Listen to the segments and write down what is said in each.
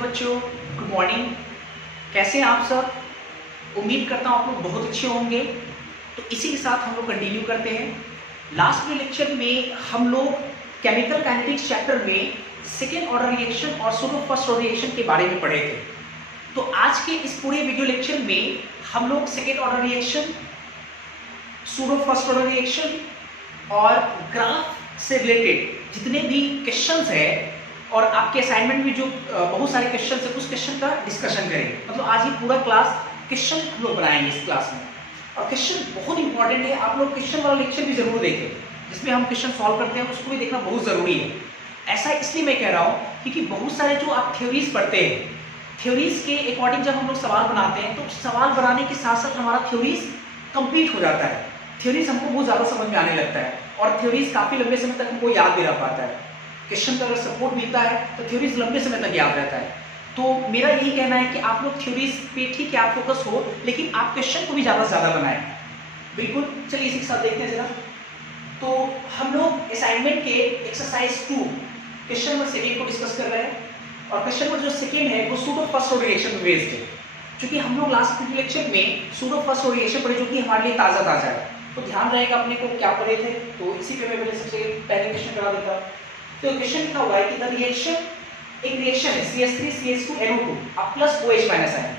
नमस्ते बच्चों, good morning. कैसे हैं आप सब? उम्मीद करता हूँ आप लोग बहुत अच्छे होंगे। तो इसी के साथ हम लोग कंटिन्यू करते हैं। लास्ट के लेक्चर में हम लोग केमिकल काइनेटिक्स चैप्टर में सेकेंड ऑर्डर रिएक्शन और सूडो फर्स्ट ऑर्डर रिएक्शन के बारे में पढ़े थे। तो आज के इस पूरे वीडियो लेक्चर में हम लोग second order reaction, pseudo first order reaction और ग्राफ से रिलेटेड जितने भी क्वेश्चंस है और आपके असाइनमेंट में जो बहुत सारे क्वेश्चन है उस क्वेश्चन का डिस्कशन करेंगे। मतलब आज ये पूरा क्लास क्वेश्चन हम लोग बनाएंगे इस क्लास में। और क्वेश्चन बहुत इंपॉर्टेंट है, आप लोग क्वेश्चन वाला लेक्चर भी जरूर देखें जिसमें हम क्वेश्चन सॉल्व करते हैं, उसको भी देखना बहुत ज़रूरी है। ऐसा इसलिए मैं कह रहा हूँ क्योंकि बहुत सारे जो आप थ्योरीज पढ़ते हैं, थ्योरीज के अकॉर्डिंग जब हम लोग सवाल बनाते हैं तो सवाल बनाने के साथ साथ हमारा थ्योरीज कंप्लीट हो जाता है। थ्योरीज हमको बहुत ज़्यादा समझ में आने लगता है और थ्योरीज काफ़ी लंबे समय तक हमको याद भी रह पाता है। क्वेश्चन का अगर सपोर्ट मिलता है तो थ्योरीज लंबे समय तक याद रहता है। तो मेरा यही कहना है कि आप लोग थ्योरीज पे ठीक है आप फोकस हो, लेकिन आप क्वेश्चन को भी ज़्यादा से ज़्यादा बनाएं। बिल्कुल, चलिए इसी के साथ देखते हैं जरा। तो हम लोग असाइनमेंट के एक्सरसाइज 2 क्वेश्चन नंबर 7 को डिस्कस कर रहे हैं और क्वेश्चन नंबर जो सेकेंड है वो सूडो फर्स्ट ऑर्डर रिएक्शन पे बेस्ड है। क्योंकि हम लोग लास्ट लेक्चर में सूडो फर्स्ट ऑर्डर रिएक्शन पढ़े जो कि हमारे लिए ताज़ा है, तो ध्यान रहेगा अपने को क्या पढ़े थे। तो इसी पे मैं सबसे पहले क्वेश्चन करा देता हूँ। तो क्वेश्चन लिखा हुआ है कि द रिएक्शन, एक रिएक्शन है CH3 CH2 NO2 अब plus OH minus ion,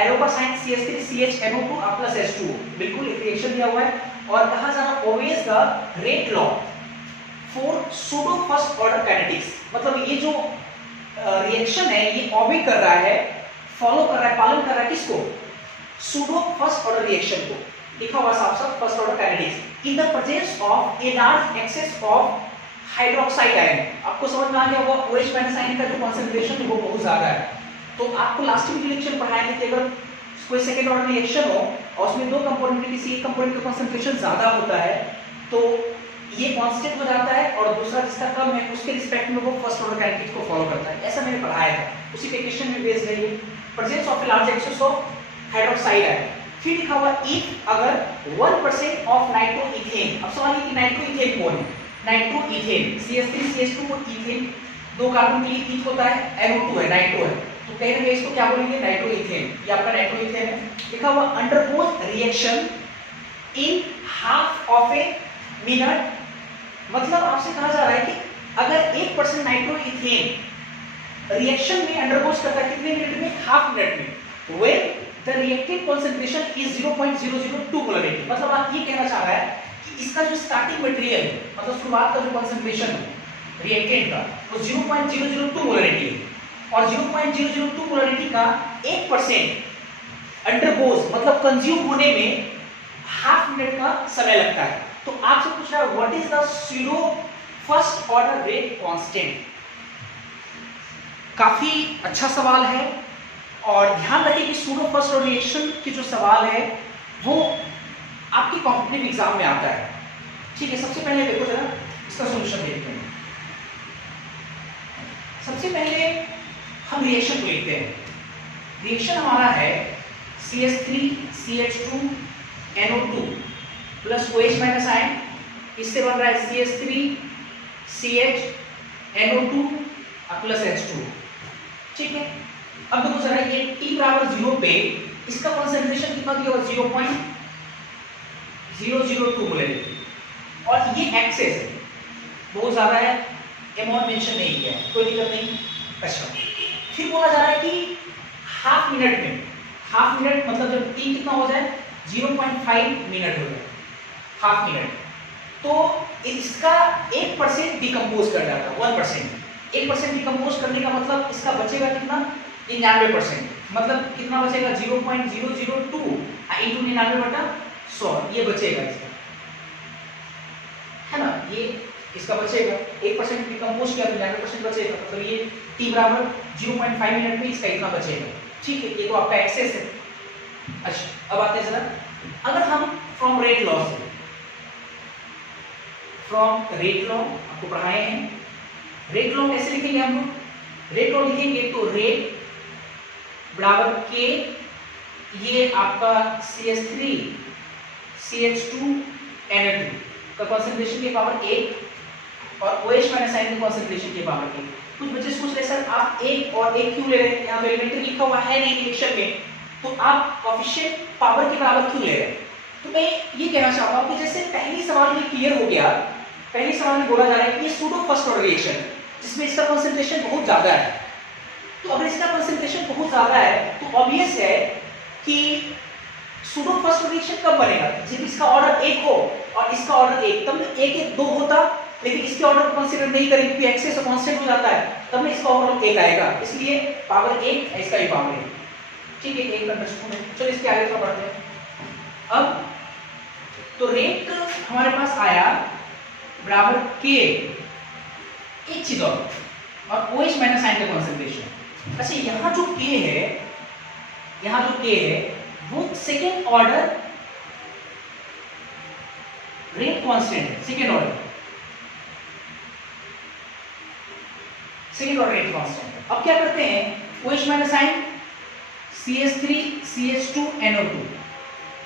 arrow का साइन CH3 CHNO2 अब प्लस H2O। बिल्कुल एक रिएक्शन दिया हुआ है और कहा जा रहा obvious the rate law for pseudo first order kinetics. मतलब ये जो रिएक्शन है ये ऑबे कर रहा है, फॉलो कर रहा है, पालन कर रहा है किसको? सूडो फर्स्ट ऑर्डर रिएक्शन को। लिखा हुआ साफ साफ first order kinetics in the presence of a large access of hydroxide ion. आपको समझ में आ गया होगा OH माइनस आयन का जो कंसंट्रेशन है वो बहुत ज्यादा है। तो आपको लास्ट में रिएक्शन पढ़ाए थे कि अगर कोई सेकंड ऑर्डर रिएक्शन हो और उसमें दो कंपोनेंट में किसी एक कंपोनेंट का कंसंट्रेशन ज्यादा होता है तो ये कांस्टेंट हो जाता है और दूसरा जिसका कम है उसके रिस्पेक्ट में वो फर्स्ट ऑर्डर काइनेटिक्स को फॉलो करता है। ऐसा मैंने पढ़ाया था, उसी पे क्वेश्चन में बेस्ड है ये। Presence of a large access of hydroxide ion. फिर लिखा हुआ इफ अगर 1% ऑफ नाइट्रोइथेन। अब सवाल ये कि नाइट्रोइथेन कौन है? नाइट्रोइथेन CH3 CH2 और इथेन, दो कार्बन के लिए ईथ होता है, NO2 है, नाइट्रो है, तो कहीं ना इसको क्या बोलेंगे? नाइट्रोइथेन। ये आपका नाइट्रोइथेन है। लिखा हुआ undergoes reaction in half of a minute. मतलब आपसे कहा जा रहा है कि अगर 1% नाइट्रोइथेन रिएक्शन में अंडरगोज करता है कितने मिनट में? हाफ मिनट में। When the reactive concentration is 0.002 molarity. मतलब आप ये कहना चाह रहा है कि इसका जो स्टार्टिंग मटेरियल है, मतलब शुरुआत का जो कंसंट्रेशन है रिएक्टेंट का, वो 0.002 मोलरिटी है और 0.002 मोलरिटी का 1% अंडरगोज मतलब कंज्यूम होने में हाफ मिनट का समय लगता है। तो आपसे पूछ रहा है what is the pseudo first order rate constant. काफी अच्छा सवाल है और ध्यान रखिए कि सूडो फर्स्ट ऑर्डर रिएक्शन की जो सवाल है वो आपके कॉम्पिटिटिव एग्जाम में आता है। ठीक है, सबसे पहले देखो जरा इसका सॉल्यूशन देखते हैं। सबसे पहले हम रिएक्शन को लिखते हैं। रिएक्शन हमारा है CH3 CH2 NO2 plus OH minus ion, इससे बन रहा है CH3 CHNO2 प्लस H2। ठीक है, अब देखो जरा ये T बराबर 0 पे इसका कंसंट्रेशन कितना दिया हुआ? 0.002 मोलरिटी और ये एक्सेस है, बहुत ज्यादा है, अमाउंट मेंशन नहीं किया है, कोई दिक्कत नहीं। अच्छा, फिर बोला जा रहा है कि हाफ मिनट में, हाफ मिनट मतलब जब T कितना हो जाए? 0.5 मिनट हो जाए, हाफ मिनट, तो इसका 1% डिकम्पोज कर जाता है। 1% डिकम्पोज करने का मतलब इसका बचेगा कितना? 99%। मतलब कितना बचेगा? 0.002 इंटू 99/100 ये बचेगा इसका, है ना? ये इसका बचेगा 1% डिकम्पोज किया तो 99% बचेगा, तो ये T बराबर 0.5 मिनट में इसका इतना बचेगा। ठीक है, ये तो आपका एक्सेस है। अच्छा, अब आते हैं जरा, अगर हम फ्रॉम रेट लॉ से, फ्रॉम रेट लॉ आपको पढ़ाए हैं, रेट लॉ कैसे लिखेंगे हम लोग? रेट लॉ लिखेंगे तो रेट बराबर K, ये आपका CH3 CH2 NO2 का कंसंट्रेशन के पावर 1 और OH माइनस साइन की कॉन्सेंट्रेशन के पावर के। कुछ बच्चे सोच रहे सर आप एक और एक क्यों ले रहे हैं, यहाँ तो एलिमेंट्री लिखा हुआ है नहीं इक्वेशन में, तो आप कोएफिशिएंट पावर के बराबर क्यों ले रहे हैं। तो मैं ये कहना चाहता हूँ कि जैसे पहली सवाल में क्लियर हो गया, पहली सवाल में बोला जा रहा है कि ये सूडो फर्स्ट ऑर्डर रिएक्शन जिसमें इसका कॉन्सेंट्रेशन बहुत ज्यादा है, तो अगर इसका कॉन्सेंट्रेशन बहुत ज्यादा है तो ऑब्वियस है कि सूडो फर्स्ट रिएक्शन कब बनेगा, जब इसका ऑर्डर 1 हो और इसका ऑर्डर 1, तब 1 1 2 होता, लेकिन इसके ऑर्डर को कंसीडर नहीं करेंगे क्योंकि एक्सेस कांस्टेंट हो जाता है, तब में इसका ऑर्डर 1 आएगा, इसलिए पावर 1 है, इसका भी पावर 1। ठीक है, एक अंडरस्टूड है। चलो इसके आगे थोड़ा बढ़ते हैं। अब तो रेट हमारे पास आया बराबर K, एक चीज और OH माइनस साइन का कॉन्सेंट्रेशन। अच्छा यहाँ जो K है, यहाँ जो K है वो सेकेंड ऑर्डर रेट कांस्टेंट है, सेकेंड ऑर्डर रेट कांस्टेंट है। अब क्या करते हैं, OH minus sign CH3 CH2 NO2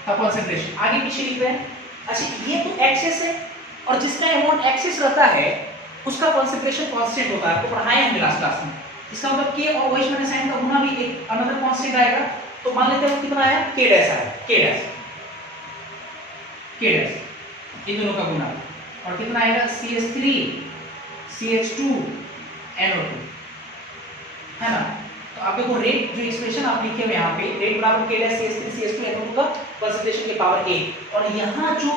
का कॉन्सेंट्रेशन आगे पीछे लिख रहे हैं। अच्छा ये तो एक्सेस है और जिसका अमाउंट एक्सेस रहता है उसका कॉन्सेंट्रेशन कांस्टेंट होता है, आपको पढ़ाया है लास्ट क्लास में। इसका मतलब K और OH माइनस साइन का गुना भी एक अनदर कांस्टेंट आएगा, तो मान लेते हैं कितना आया, K डैश आया, K डैश इन दोनों का गुना, और कितना आएगा CH3 CH2 NO2, है ना। तो आप देखो रेट जो एक्सप्रेशन आप लिखे हुए यहाँ पे, रेट बराबर K dash CH3 CH2 NO2 का कंसंट्रेशन के पावर 1, और यहाँ जो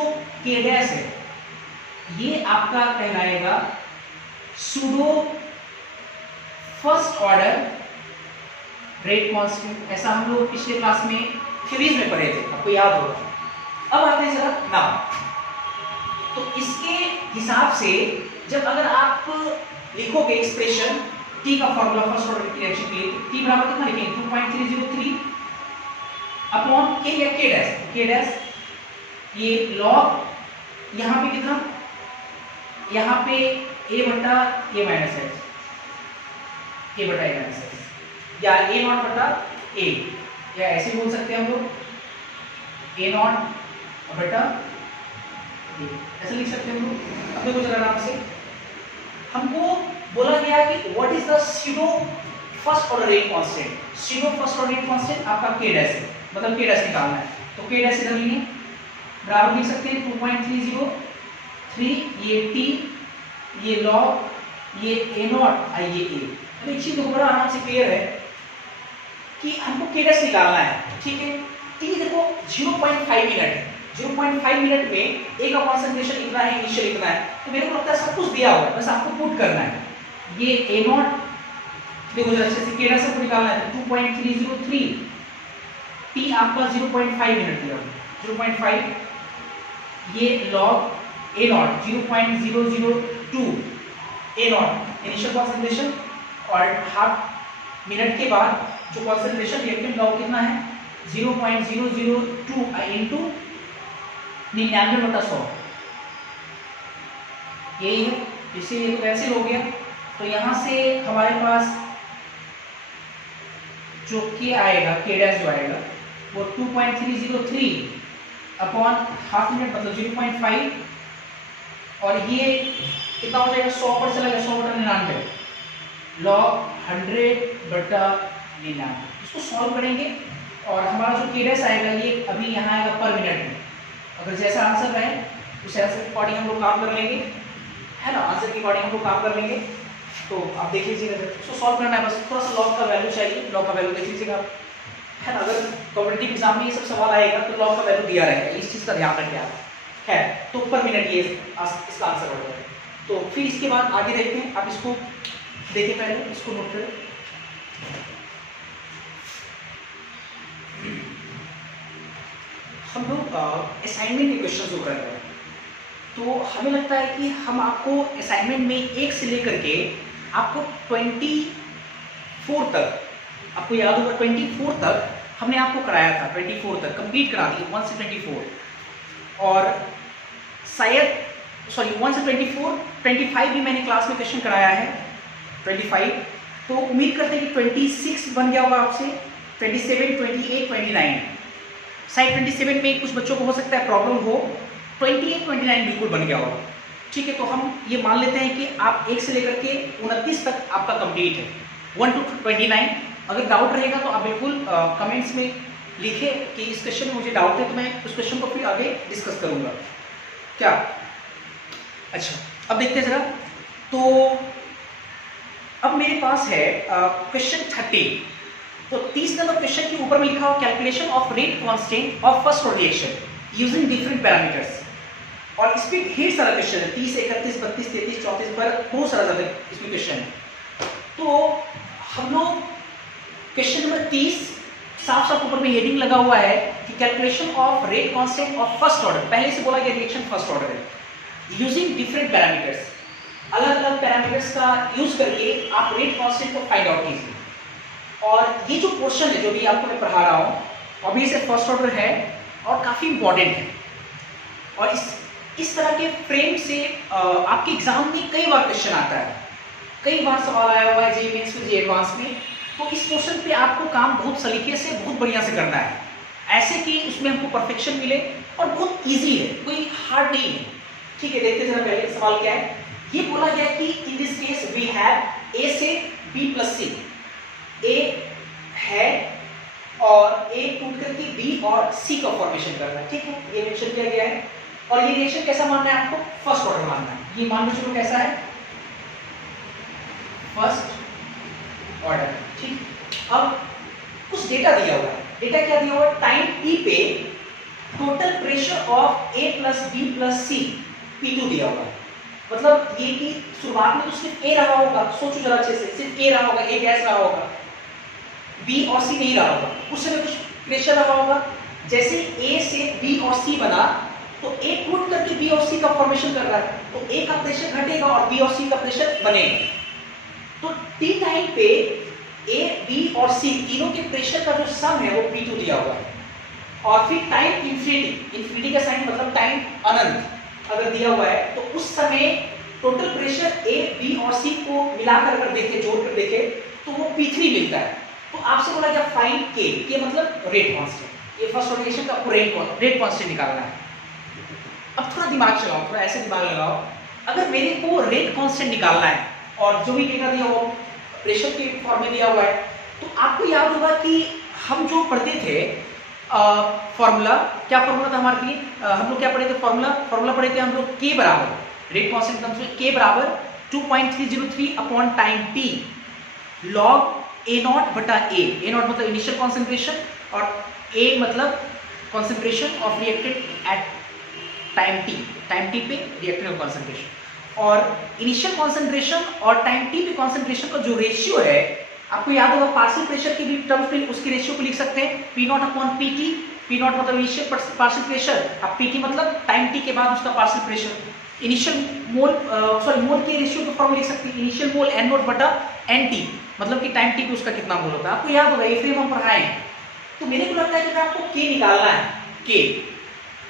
K डैश है ये आपका कहलाएगा pseudo first order rate constant. ऐसा हम लोग पिछले क्लास में सीरीज में पढ़े थे, आपको याद होगा। अब आते हैं जरा नाउ, तो इसके हिसाब से जब अगर आप लिखोगे एक्सप्रेशन T का फॉर्मूला फर्स्ट ऑर्डर की रिएक्शन के लिए, T बराबर कितना लिखेंगे 2.303 अपॉन K या K डैश, K डैश ये लॉग यहाँ पे कितना, यहाँ पे A बटा A माइनस एक्स, A बटा A माइनस एक्स, या A नॉट बटा A, या ऐसे बोल सकते हैं हम लोग A नॉट बटा A, ऐसे लिख सकते हैं हम लोग। अब देखो जरा आराम से, हमको बोला गया कि what is the pseudo first order rate constant. Pseudo first order rate constant आपका K डैश है, मतलब K डैश निकालना है, तो K डैश इधर लिए बराबर लिख सकते हैं 2.303, ये T, ये लॉग, ये A नॉट, ये A। तो एक चीज देखो बड़ा आराम से क्लियर है कि हमको K डैश निकालना है, ठीक है। T देखो 0.5 मिनट है, 0.5 मिनट में A का कॉन्सेंट्रेशन इतना है, इनिशियल इतना है, तो मेरे को लगता है सब कुछ दिया हुआ है, बस आपको पुट करना है। ये A नॉट देखो जरा अच्छे से K डैश को निकालना है, 2.303, T आपका 0.5 मिनट दिया, 0.5, ये log A not 0.002 A not initial concentration, और हाफ मिनट के बाद जो कॉन्सेंट्रेशन रिएक्टेंट का वो कितना है 0.002 इंटू 99/100, यही है। इसे ये तो कैंसिल हो गया, तो यहाँ से हमारे पास जो K आएगा, K डैश जो आएगा वो 2.303 अपॉन हाफ मिनट मतलब 0.5, और ये कितना हो जाएगा 100 पर चला गया, 100 बटा 99 लॉग 100/99। इसको सॉल्व करेंगे और हमारा जो K डैश आएगा ये अभी यहाँ आएगा पर मिनट में। अगर जैसा आंसर रहे उस आंसर के अकॉर्डिंग हम लोग काम कर लेंगे, है ना, आंसर के अकॉर्डिंग हम लोग काम कर लेंगे। तो आप देख लीजिएगा, इसको सॉल्व करना है, बस थोड़ा सा लॉग का वैल्यू चाहिए, लॉग का वैल्यू देख लीजिएगा, है ना। अगर कॉम्पिटिटिव एग्जाम में ये सब सवाल आएगा तो लॉग का वैल्यू दिया रहेगा, इस चीज़ का ध्यान रखें आप, है। तो पर मिनट ये इसका आंसर हो जाएगा। तो फिर इसके बाद आगे देखते हैं, आप इसको देखिए, पहले इसको नोट करें। हम लोग असाइनमेंट के क्वेश्चन जो कर रहे हैं, तो हमें लगता है कि हम आपको असाइनमेंट में 1 से लेकर के आपको 24 तक, आपको याद होगा 24 तक हमने आपको कराया था, 24 तक कंप्लीट करा दिए, 1 से 24, और शायद 1 से 24, 25 भी मैंने क्लास में क्वेश्चन कराया है, 25। तो उम्मीद करते हैं कि 26 बन गया होगा आपसे, 27, 28, 29, शायद 27 में कुछ बच्चों को हो सकता है प्रॉब्लम हो, 28, 29 बिल्कुल बन गया होगा, ठीक है, तो हम ये मान लेते हैं कि आप 1 से लेकर के 29 तक आपका कंप्लीट है, 1 to 29। अगर डाउट रहेगा तो आप बिल्कुल कमेंट्स में लिखे कि इस क्वेश्चन में मुझे डाउट है, तो मैं उस क्वेश्चन को फिर आगे डिस्कस करूंगा। क्या? अच्छा, अब देखते हैं जरा। तो अब मेरे पास है क्वेश्चन 30। तो 30 नंबर क्वेश्चन के ऊपर में लिखा हो calculation of rate constant of first order reaction using different parameters. और इस पे ढेर सारा क्वेश्चन है, 30, 31, 32, 33, 34 पर बहुत सारा ज़्यादा इसमें क्वेश्चन है। तो हम लोग क्वेश्चन नंबर 30 साफ साफ ऊपर में हेडिंग लगा हुआ है कि calculation of rate constant of first order, पहले से बोला गया रिएक्शन फर्स्ट ऑर्डर है, यूजिंग डिफरेंट पैरामीटर्स, अलग अलग पैरामीटर्स का यूज करके आप रेट कांस्टेंट को फाइंड आउट कीजिए। और ये जो पोर्शन है जो भी आपको मैं पढ़ा रहा हूँ, अभी से फर्स्ट ऑर्डर है और काफ़ी इंपॉर्टेंट है। और इस तरह के फ्रेम से आपके एग्जाम में कई बार क्वेश्चन आता है, कई बार सवाल आया हुआ है जी मेंस में, जी एडवांस में। तो इस क्वेश्चन पे आपको काम बहुत सलीके से, बहुत बढ़िया से करना है, ऐसे कि उसमें हमको परफेक्शन मिले। और बहुत इजी है, कोई हार्ड नहीं है। ठीक है, देखते जरा पहले सवाल क्या है। ये बोला गया कि in this case we have A से बी प्लस सी, ए है और ए टूट करके बी और सी का फॉर्मेशन करना है। ठीक है, ये मेंशन किया गया है। और ये रिएक्शन कैसा मानना है आपको? फर्स्ट ऑर्डर मानना है। ये मान लो चलो कैसा है, फर्स्ट ऑर्डर। ठीक, अब कुछ डेटा दिया हुआ है। डेटा क्या दिया हुआ है? टाइम टी पे total pressure of A plus B plus C P2 दिया हुआ है। मतलब ये कि शुरुआत में तो सिर्फ ए रहा होगा, सोचो जरा अच्छे से, सिर्फ ए रहा होगा, ए गैस रहा होगा, बी और सी नहीं रहा होगा, उस समय कुछ प्रेशर रहा होगा। जैसे ए से बी और सी बना तो ए टूट करके बी और सी का फॉर्मेशन कर रहा है, तो ए का प्रेशर घटेगा और बी और सी का प्रेशर बनेगा। तो टी टाइम पे ए बी और सी तीनों के प्रेशर का जो सम है वो P2 दिया हुआ है। और फिर टाइम इंफिनिटी, इंफिनिटी का साइन मतलब टाइम अनंत अगर दिया हुआ है, तो उस समय टोटल प्रेशर ए बी और सी को मिलाकर अगर देखें, जोड़कर देखें, तो वो P3 मिलता है। तो आपसे बोला गया फाइंड के मतलब रेट कांस्टेंट। ये फर्स्ट ऑर्डर का आपको रेट कांस्टेंट निकालना है। अब थोड़ा दिमाग चलाओ, थोड़ा ऐसे दिमाग लगाओ। अगर मेरे को रेट कांस्टेंट निकालना है और जो भी डेटा दिया हुआ प्रेशर के फॉर्म में दिया हुआ है, तो आपको याद होगा कि हम जो पढ़ते थे फॉर्मूला, क्या फॉर्मूला था हमारे लिए? हम लोग क्या पढ़े थे? फॉर्मूला पढ़े थे हम लोग के बराबर रेट कांस्टेंट टर्म्स में के बराबर 2.303 upon time T log A not बटा ए। ए नॉट मतलब इनिशियल कॉन्सेंट्रेशन और ए मतलब concentration of reactant at time T पे रिएक्टेंट कॉन्सेंट्रेशन। और इनिशियल कॉन्सेंट्रेशन और टाइम टी पे कॉन्सेंट्रेशन का जो रेशियो है, आपको याद होगा पार्शियल प्रेशर के भी टर्म्स में उसके रेशियो को लिख सकते हैं P not upon PT। P not मतलब इनिशियल पार्शियल प्रेशर, अब PT मतलब टाइम t के बाद उसका पार्शियल प्रेशर। इनिशियल मोल मोल के रेशियो के फॉर्म लिख सकते हैं, इनिशियल मोल N नॉट बटा NT, मतलब कि टाइम t पे उसका कितना मोल होता है, आपको याद होगा, ये फ्रेम हम पढ़ाए हैं। तो मेरे को लगता है कि आपको K निकालना है, K।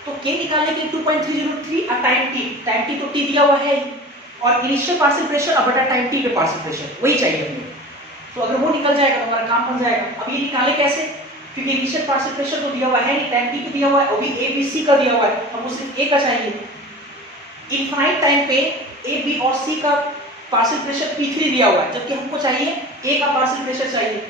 तो K निकालने के 2.303 और टाइम t तो T दिया हुआ है, और इनिशियल पार्शियल प्रेशर और बटा टाइम t पे पार्शियल प्रेशर, वही चाहिए हमें। तो अगर वो निकल जाएगा तो हमारा काम बन जाएगा। अब ये निकाले कैसे? क्योंकि इनिशियल पार्शियल प्रेशर तो दिया हुआ है नहीं, टाइम टी पे दिया हुआ है, और भी ए बी सी का दिया हुआ है, हमको सिर्फ ए का चाहिए। इनफाइनाइट टाइम पे ए बी और सी का पार्शियल प्रेशर P3 दिया हुआ है, जबकि हमको चाहिए ए का पार्शियल प्रेशर चाहिए।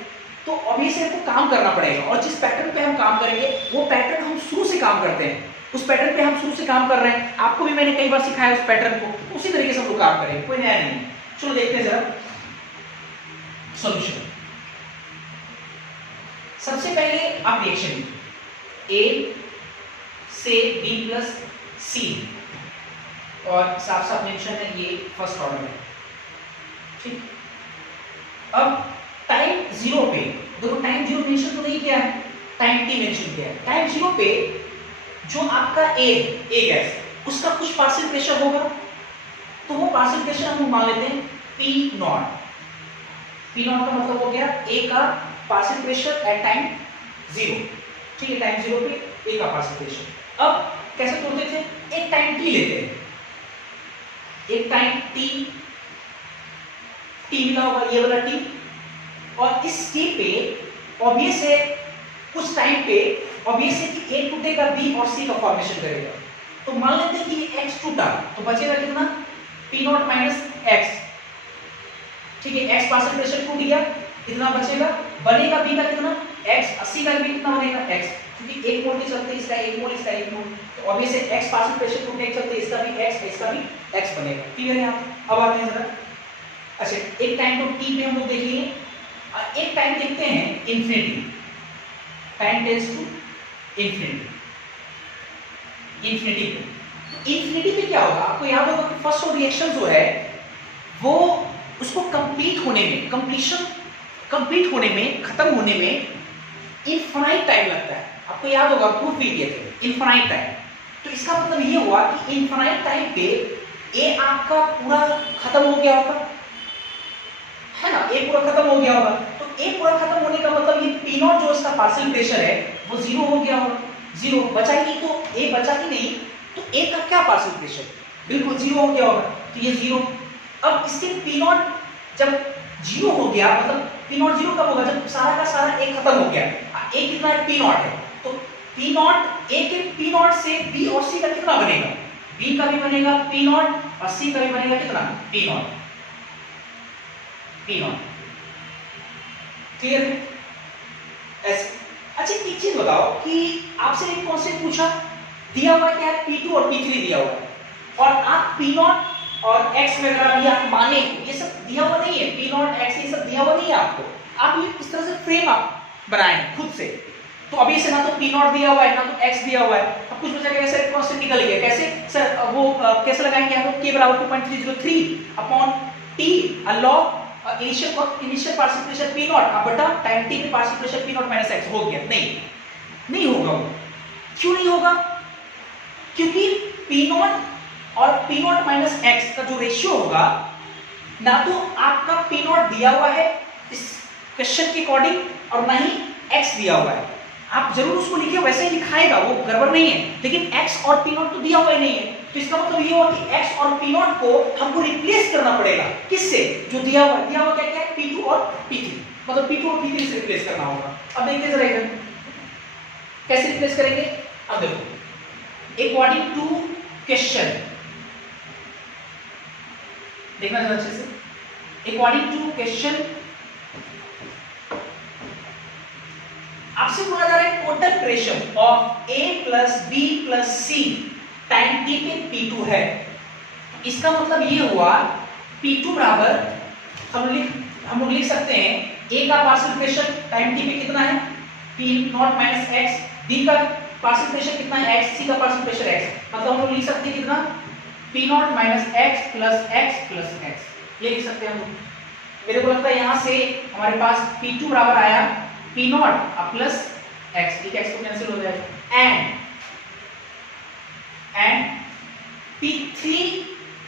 तो ऑब्वियसली हमको काम करना पड़ेगा, और जिस पैटर्न पे हम काम करेंगे वो पैटर्न हम शुरू से काम करते हैं, उस पैटर्न पे हम शुरू से काम कर रहे हैं। आपको भी मैंने कई बार सिखाया उस पैटर्न को, उसी तरीके से हम लोग काम करेंगे, कोई नया नहीं। चलो देखते हैं जरा सॉल्यूशन। सबसे पहले आप रिएक्शन A से B प्लस सी, और साफ साफ मेंशन है ये फर्स्ट ऑर्डर है। ठीक, अब टाइम 0 पे, देखो टाइम 0 मेंशन तो नहीं किया है, टाइम t मेंशन किया है। टाइम 0 पे जो आपका A गैस, उसका कुछ पार्शियल प्रेशर होगा, तो वो पार्शियल प्रेशर हम मान लेते हैं P नॉट। P नॉट का मतलब हो गया A का पार्शियल प्रेशर एट टाइम 0। ठीक है, टाइम 0 पे A का पार्शियल प्रेशर। अब कैसे तोड़ते थे? एक टाइम t लेते हैं, एक टाइम t मिला होगा, ये वाला t, और इस t पे ऑब्वियस है कुछ टाइम पे ऑब्वियस है कि A टूटेगा B और C का फॉर्मेशन करेगा। तो मान लेते हैं कि ये X टूटा, तो बचेगा कितना? पी नॉट माइनस एक्स, ठीक है, एक्स पार्शियल प्रेशर टूट गया, कितना बचेगा, बनेगा बी का कितना, एक्स, 80 का भी कितना बनेगा एक्स, क्योंकि एक मोल के चलते इसका एक मोल, इसका एक मोल, तो ऑब्वियसली एक्स पार्शियल प्रेशर टूटने के चलते इसका भी एक्स, इसका भी एक्स बनेगा। क्लियर है यहाँ? अब आते हैं जरा, अच्छा एक टाइम तो टी पे हम लोग देख लिए, एक टाइम देखते हैं infinity, time tends to infinity, infinity पे, तो इन्फिनिटी पे क्या होगा, आपको याद होगा कि फर्स्ट रिएक्शन जो है वो उसको कंप्लीट होने में, कंप्लीट होने में, खत्म होने में इनफाइनाइट टाइम लगता है। आपको याद होगा प्रूफ भी किए थे, इनफाइनाइट टाइम। तो इसका मतलब ये हुआ कि इनफाइनाइट टाइम पे ए आपका पूरा खत्म हो गया होगा, है ना, ए पूरा खत्म हो गया होगा। तो ए पूरा खत्म होने का मतलब ये पी नॉट जो इसका पार्शियल प्रेशर है वो जीरो हो गया होगा, जीरो बचा ही, तो ए बचा ही नहीं, तो ए का क्या पार्शियल प्रेशर, बिल्कुल जीरो हो गया होगा, तो ये जीरो। अब इसके पी नॉट जब जीरो हो गया, मतलब पी नॉट जीरो कब होगा, जब सारा का सारा ए खत्म हो गया, ए कितना है, पी नॉट है, तो पी नॉट, ए के पी नॉट से बी और सी का कितना बनेगा, बी का भी बनेगा पी नॉट और सी का भी बनेगा कितना, P not, P not. Clear है ऐसे? अच्छा एक चीज बताओ कि आपसे एक कॉन्सेप्ट पूछा, दिया हुआ क्या है, P2 और P3 दिया हुआ है, और आप P नॉट और x वगैरह भी आप माने, ये सब दिया हुआ नहीं है, P नॉट x ये सब दिया हुआ नहीं है आपको, आप ये इस तरह से फ्रेम आप बनाएं खुद से। तो अभी से ना तो P नॉट दिया हुआ है ना तो x दिया हुआ है, अब कुछ बचा के ऐसे कॉन्सेप्ट निकल गया, कैसे सर वो कैसे लगाएंगे हम लोग, k बराबर 2.303 upon t log initial partial pressure P not बटा टाइम t पे partial pressure P not minus x हो गया, नहीं होगा वो। क्यों नहीं होगा? क्योंकि P नॉट और P नॉट माइनस एक्स का जो रेशियो होगा, ना तो आपका P नॉट दिया हुआ है इस क्वेश्चन के अकॉर्डिंग और ना ही x दिया हुआ है। आप जरूर उसको लिखिए, वैसे ही लिखाएगा वो, गड़बड़ नहीं है, लेकिन x और P नॉट तो दिया हुआ ही नहीं है, तो इसका मतलब ये हुआ कि x और P नॉट को हमको रिप्लेस करना पड़ेगा, किससे, जो दिया हुआ क्या है, P2 और P3, मतलब P2 और P3 से रिप्लेस करना होगा। अब देखते जरा इधर कैसे रिप्लेस करेंगे। अब देखो अकॉर्डिंग टू क्वेश्चन, देखना जरा अच्छे से, अकॉर्डिंग टू क्वेश्चन आपसे बोला जा रहा है total pressure of A plus B plus C time t पे P2 है। इसका मतलब ये हुआ P2 बराबर हम लोग लिख सकते हैं A का पार्शियल प्रेशर टाइम t पे कितना है, P not minus x, B का पार्शियल प्रेशर कितना है x, C का पार्शियल प्रेशर x, मतलब हम लोग लिख सकते हैं कितना, P not minus x plus x, ये लिख सकते हैं हम लोग। मेरे को लगता है यहाँ से हमारे पास P2 बराबर आया P नॉट प्लस x, ठीक है, x तो कैंसिल हो जाएगा, एंड P3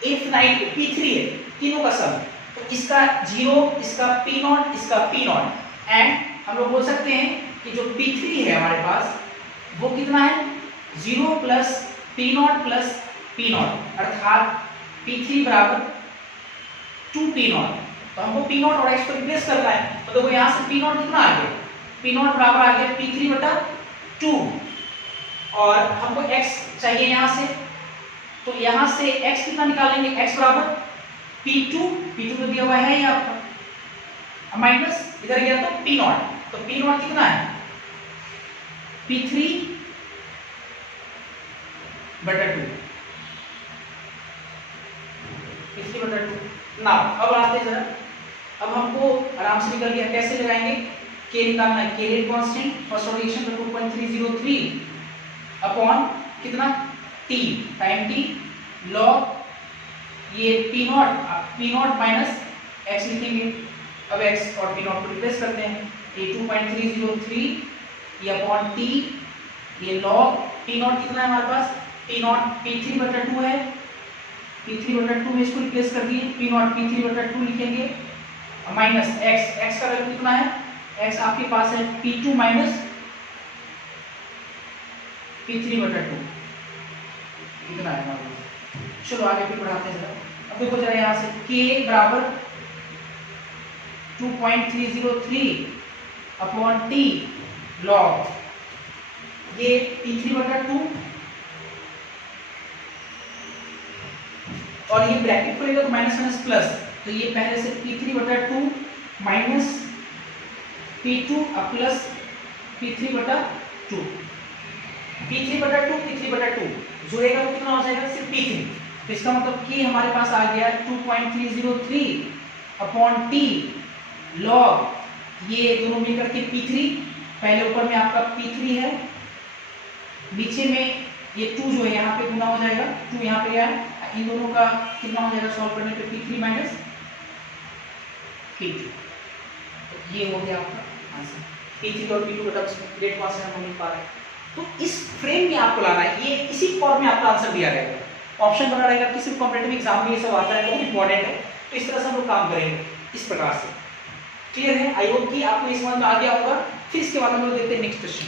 इनफिनाइट, P3 है तीनों का सम, तो इसका 0, इसका P नॉट, इसका P नॉट, एंड हम लोग बोल सकते हैं कि जो P3 है हमारे पास वो कितना है, 0 plus P not plus P not, अर्थात P3 बराबर 2P नॉट। तो हमको P नॉट और x को रिप्लेस करना है, तो देखो यहाँ से P नॉट कितना आ गया, P नॉट बराबर आ गया P3 बटा 2, और हमको x चाहिए यहाँ से, तो यहाँ से x कितना निकालेंगे, x बराबर P2 तो दिया हुआ है यहाँ पर, माइनस इधर गया तो P नॉट, तो P नॉट कितना है P3 बटा 2, P3 बटा 2। ना अब आते हैं जरा, अब हमको आराम से निकल गया, कैसे लगाएंगे, k निकालना है, k rate constant first order reaction का 2.303 अपॉन कितना t टाइम t लॉग ये P नॉट माइनस x लिखेंगे। अब x और P नॉट को रिप्लेस करते हैं, ये 2.303 ये अपॉन t, ये लॉग P नॉट कितना है हमारे पास, P नॉट P3 बटा 2 है, P3 बटा 2 में इसको रिप्लेस कर दिए, P नॉट P3 बटा 2 लिखेंगे, माइनस x का वैल्यू कितना है, x आपके पास है P2 माइनस P3 बटा 2, इतना है हमारे पास। चलो आगे फिर बढ़ाते हैं जरा। अब देखो जरा यहाँ से k बराबर 2.303 अपॉन t लॉग ये P3 बटा 2 और ये ब्रैकेट खुलेगा तो माइनस माइनस प्लस, तो ये पहले से P3/2 minus P2 plus P3/2, P3/2 जोड़ेगा तो कितना हो जाएगा, सिर्फ P3। तो इसका मतलब कि हमारे पास आ गया 2.303/T लॉग ये दोनों मिलकर के P3, पहले ऊपर में आपका P3 है, नीचे में ये 2 जो है यहाँ पे गुना हो जाएगा, 2 यहाँ पे है, इन दोनों का कितना हो जाएगा सॉल्व करने पे P3 माइनस P2। तो ये हो गया आपका आंसर, P3 और P2 का ग्रेट कॉन्स्टेंट हम मिल पा रहे हैं। तो इस फ्रेम में आपको लाना है, ये इसी फॉर्म में आपका आंसर दिया रहेगा, ऑप्शन बना रहेगा, किसी कॉम्पिटिटिव एग्जाम में ये सब आता है, बहुत इंपॉर्टेंट है। तो इस तरह से हम लोग काम करेंगे इस प्रकार से। क्लियर है? आई होप कि आपको इस समझ में आ गया होगा। फिर इसके बाद हम लोग देखते हैं नेक्स्ट क्वेश्चन।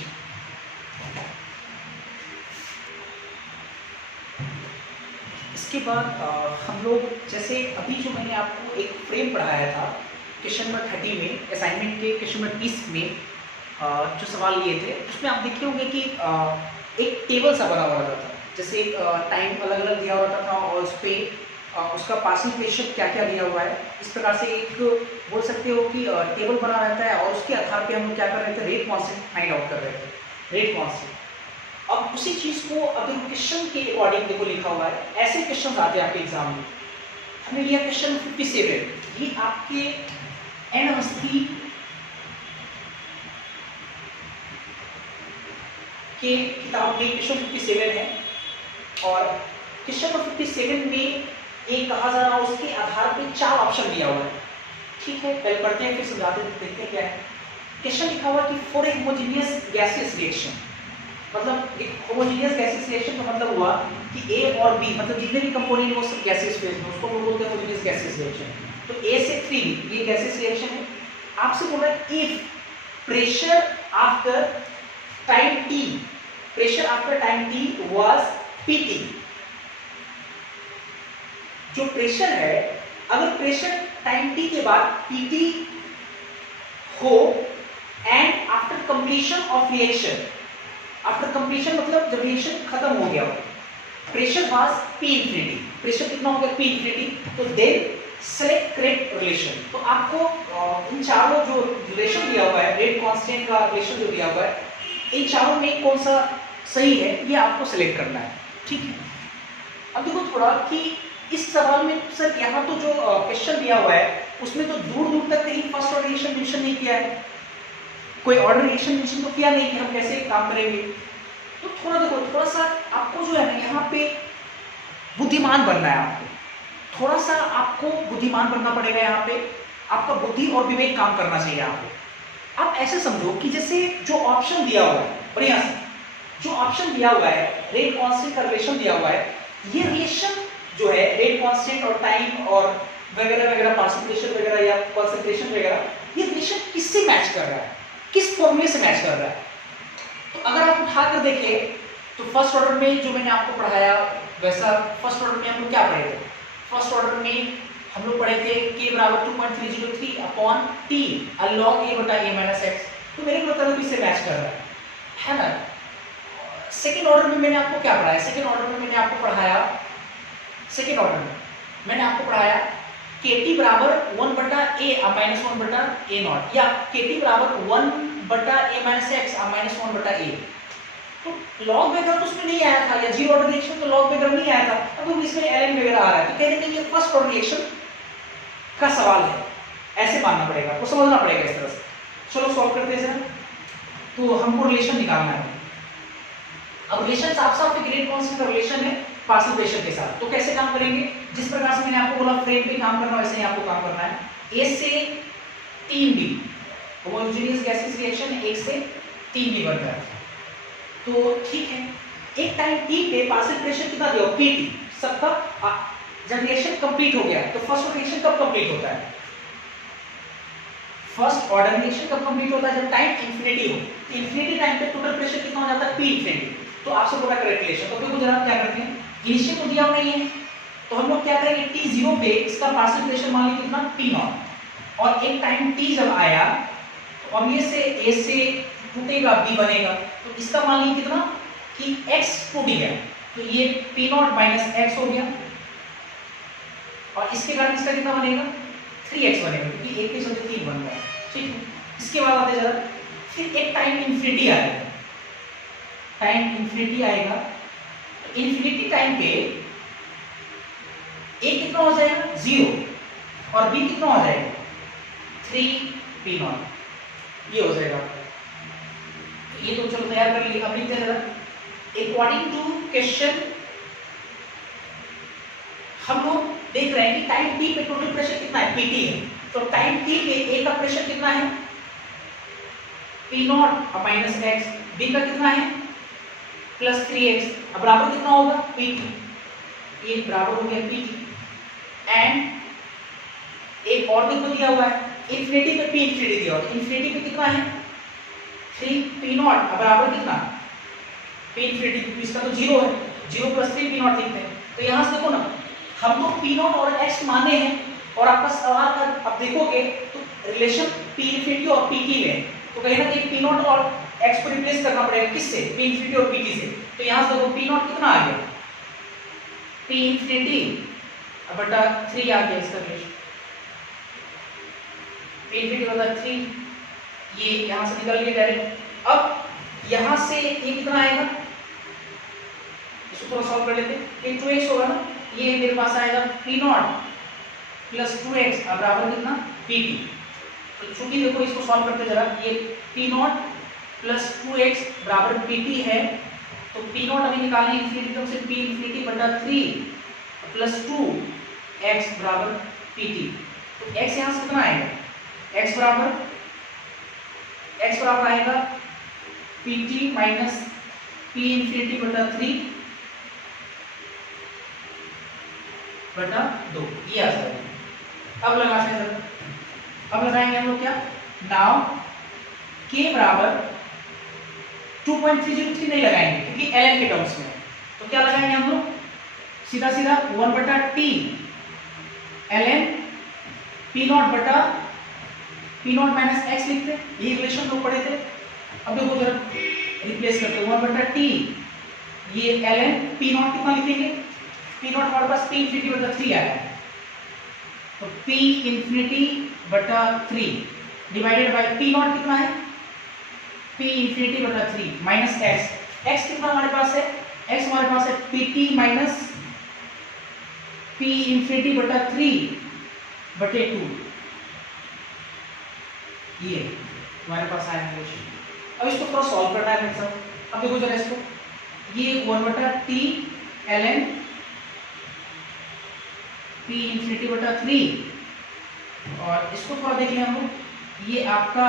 इसके बाद हम लोग जैसे अभी जो मैंने आपको एक फ्रेम पढ़ाया था क्वेश्चन नंबर 30 में, असाइनमेंट के क्वेश्चन नंबर 20 में जो सवाल लिए थे, उसमें आप देखे होंगे कि एक टेबल सा बना हुआ रहता था, जैसे टाइम अलग अलग दिया हुआ था और उस पर उसका पासिंग प्रेशर क्या क्या दिया हुआ है, इस प्रकार से एक बोल सकते हो कि टेबल बना रहता है और उसके आधार पे हम लोग क्या कर रहे थे, रेट कांस्टेंट फाइंड आउट कर रहे थे, रेट कांस्टेंट। अब उसी चीज़ को अगर क्वेश्चन के अकॉर्डिंग देखो लिखा हुआ है, ऐसे क्वेश्चन आते हैं आपके एग्जाम में। हमने लिया क्वेश्चन 57, ये आपके एनएमएसटी के किताब में क्वेश्चन 57 है और क्वेश्चन नंबर 57 में ये कहा जा रहा है उसके आधार पे 4 ऑप्शन दिया हुआ है। ठीक है, पहले पढ़ते हैं फिर समझाते हैं, देखते हैं क्या है। क्वेश्चन लिखा हुआ है कि for a homogeneous gaseous reaction, मतलब एक होमोजेनियस गैसियस रिएक्शन का मतलब हुआ कि ए और बी मतलब जितने भी कंपोनेंट वो सब गैसियस फेज में, उसको बोलते हैं होमोजेनियस गैसियस रिएक्शन। तो ए से 3 ये गैसियस रिएक्शन है। आपसे बोल रहा है if pressure after time t, pressure after time t was Pt, जो प्रेशर है अगर प्रेशर टाइम t के बाद Pt हो and after completion of reaction, after completion मतलब जब रिएक्शन खत्म हो गया हो, pressure was P infinity, pressure कितना हो गया P इंफिनिटी, तो देन सेलेक्ट करेक्ट रिलेशन। तो आपको इन चारों जो रिलेशन दिया हुआ है, रेट कांस्टेंट का रिलेशन जो दिया हुआ है, इन चारों में कौन सा सही है ये आपको सेलेक्ट करना है। ठीक है, अब देखो थोड़ा कि इस सवाल में सर यहाँ तो जो क्वेश्चन दिया हुआ है उसमें तो दूर दूर तक कहीं फर्स्ट ऑर्डर रिएक्शन मेंशन नहीं किया है, कोई ऑर्डर रिएक्शन मेंशन तो किया नहीं कि हम कैसे काम करेंगे। तो थोड़ा देखो, थोड़ा सा आपको जो है ना यहाँ पे बुद्धिमान बनना है, आपको थोड़ा सा आपको बुद्धिमान बनना पड़ेगा। यहाँ पे आपका बुद्धि और विवेक काम करना चाहिए आपको। आप ऐसे समझो कि जैसे जो ऑप्शन दिया हुआ है, बढ़िया से जो ऑप्शन दिया हुआ है, रेट कांस्टेंट का रिलेशन दिया हुआ है, ये रिलेशन जो है रेट कांस्टेंट और टाइम और वगैरह वगैरह, पार्टिसिपेशन वगैरह या कंसंट्रेशन वगैरह, ये रिलेशन किससे मैच कर रहा है, किस फॉर्मूले से मैच कर रहा है। तो अगर आप उठा कर देखें तो फर्स्ट ऑर्डर में जो मैंने आपको पढ़ाया वैसा फर्स्ट ऑर्डर में हम लोग क्या पढ़े थे, फर्स्ट ऑर्डर में हम लोग पढ़े थे k बराबर 2.303/T log a/a-x, तो मेरे को लगता है इससे मैच कर रहा है ना। सेकेंड ऑर्डर में मैंने आपको क्या पढ़ाया, सेकेंड ऑर्डर में मैंने आपको पढ़ाया, सेकेंड ऑर्डर में मैंने आपको पढ़ाया kt बराबर 1/a-1/a0 या kt बराबर 1/a-x -1/a। तो लॉग वगैरह तो उसमें नहीं आया था, या जीरो ऑर्डर रिएक्शन तो लॉग वगैरह नहीं आया था, अब इसमें ln वगैरह आ रहा है, तो कह देंगे ये फर्स्ट ऑर्डर रिएक्शन का सवाल है, ऐसे मानना पड़ेगा, आपको समझना पड़ेगा इस तरह से। चलो सॉल्व करते हैं जरा। तो हमको रिलेशन निकालना है। अब रिलेशन साफ साफ एक रेट कांस्टेंट का रिलेशन है पार्शियल प्रेशर के साथ। तो कैसे काम करेंगे, जिस प्रकार से मैंने आपको बोला फ्रेम पे काम करना, वैसे ही आपको काम करना है। A से 3B होमोजेनियस गैसियस रिएक्शन 1 से 3B बन रहा है। तो ठीक है, एक टाइम t पे पार्शियल प्रेशर कितना दिया Pt सबका, जब रिएक्शन कंप्लीट हो गया तो फर्स्ट ऑर्डर रिएक्शन कब कंप्लीट होता है, फर्स्ट ऑर्डर रिएक्शन कब कंप्लीट होता है, जब टाइम इंफिनिटी हो। तो इंफिनिटी टाइम पे टोटल प्रेशर कितना हो जाता है P इंफिनिटी। तो आपसे बोला करेक्ट रिलेशन, तो देखो जरा क्या करते हैं, इनिशियल तो दिया नहीं है, तो हम लोग क्या करेंगे t0 पे इसका पार्शियल प्रेशर मान लीजिए कितना P0, और एक टाइम t जब आया तो अब ये से A से टूटेगा B बनेगा, तो इसका मान लीजिए कितना कि x टूट गया, तो ये P0 - x हो गया। और इसके कारण इसका कितना बनेगा 3x बनेगा, क्योंकि एक के चलते 3 बन गया। ठीक है, इसके बाद आते जरा, फिर एक टाइम इन्फिनिटी आएगा, टाइम इन्फिनिटी आएगा। तो इन्फिनिटी टाइम पे a कितना हो जाएगा 0 और b कितना हो जाएगा 3p0, ये हो जाएगा। तो ये तो चलो तैयार कर लिया। अब लिखते हैं जरा, अकॉर्डिंग टू क्वेश्चन हम लोग देख रहे हैं कि टाइम t पे टोटल प्रेशर कितना है pt है, तो टाइम t पे a का प्रेशर कितना है p0 और माइनस x, b का कितना है प्लस 3x, अब बराबर कितना होगा pt, ये बराबर हो गया pt। एंड एक और देखो दिया हुआ है इन्फिनिटी पे p इन्फिनिटी दिया हुआ है, इन्फिनिटी पे कितना है 3p0, अब बराबर कितना p इन्फिनिटी, क्योंकि इसका तो 0 है, 0 प्लस 3p0 लिखते हैं। तो यहाँ से देखो ना, हम तो p0 और x माने हैं, और आपका सवाल का अब देखोगे तो रिलेशन p इन्फिनिटी और pt में, तो कहीं ना कहीं p0 और x को रिप्लेस करना पड़ेगा किससे, p इन्फिनिटी और pt से। तो यहाँ से देखो p0 कितना आ गया p इन्फिनिटी बटा 3 आ गया इसका रिलेशन, p इन्फिनिटी बटा 3, ये यहाँ से निकल गया डायरेक्ट। अब यहाँ से ये कितना आएगा, इसको थोड़ा सॉल्व कर लेते हैं, ये 2x होगा ना, ये मेरे पास आएगा p0 प्लस 2x बराबर कितना pt। तो चूंकि देखो इसको सॉल्व करते जरा, ये p0 प्लस 2x बराबर pt है, तो p0 अभी निकालने इन्फिनिटी तरफ से p इन्फिनिटी बटा 3 प्लस 2x बराबर pt। तो x यहाँ से कितना आएगा, x बराबर आएगा pt माइनस p इन्फिनिटी बटा 3 बटा 2, ये आ जाएगा। अब लगाते हैं जरा, अब लगाएंगे हम लोग क्या, नाउ k बराबर 2.303 नहीं लगाएंगे क्योंकि ln के टर्म्स में, तो क्या लगाएंगे हम लोग सीधा सीधा 1 बटा t ln p0 बटा p0 माइनस x लिखते हैं, ये रिलेशन लोग पढ़े थे। अब देखो जरा रिप्लेस करते हैं 1 बटा t, ये ln p0 कितना लिखेंगे, p0 हमारे पास p इन्फिनिटी बटा 3 आया, तो p इन्फिनिटी बटा 3 डिवाइडेड बाय p0 कितना है p इन्फिनिटी बटा 3 माइनस x कितना हमारे पास है, x हमारे पास है pt माइनस p इन्फिनिटी बटा 3 बटे 2, ये हमारे पास आया रिलेशन। अब इसको थोड़ा सॉल्व करना है मेरे साथ। अब देखो जरा इसको, ये 1 बटा t ln p इन्फिनिटी बटा 3, और इसको थोड़ा देख लें हम लोग, ये आपका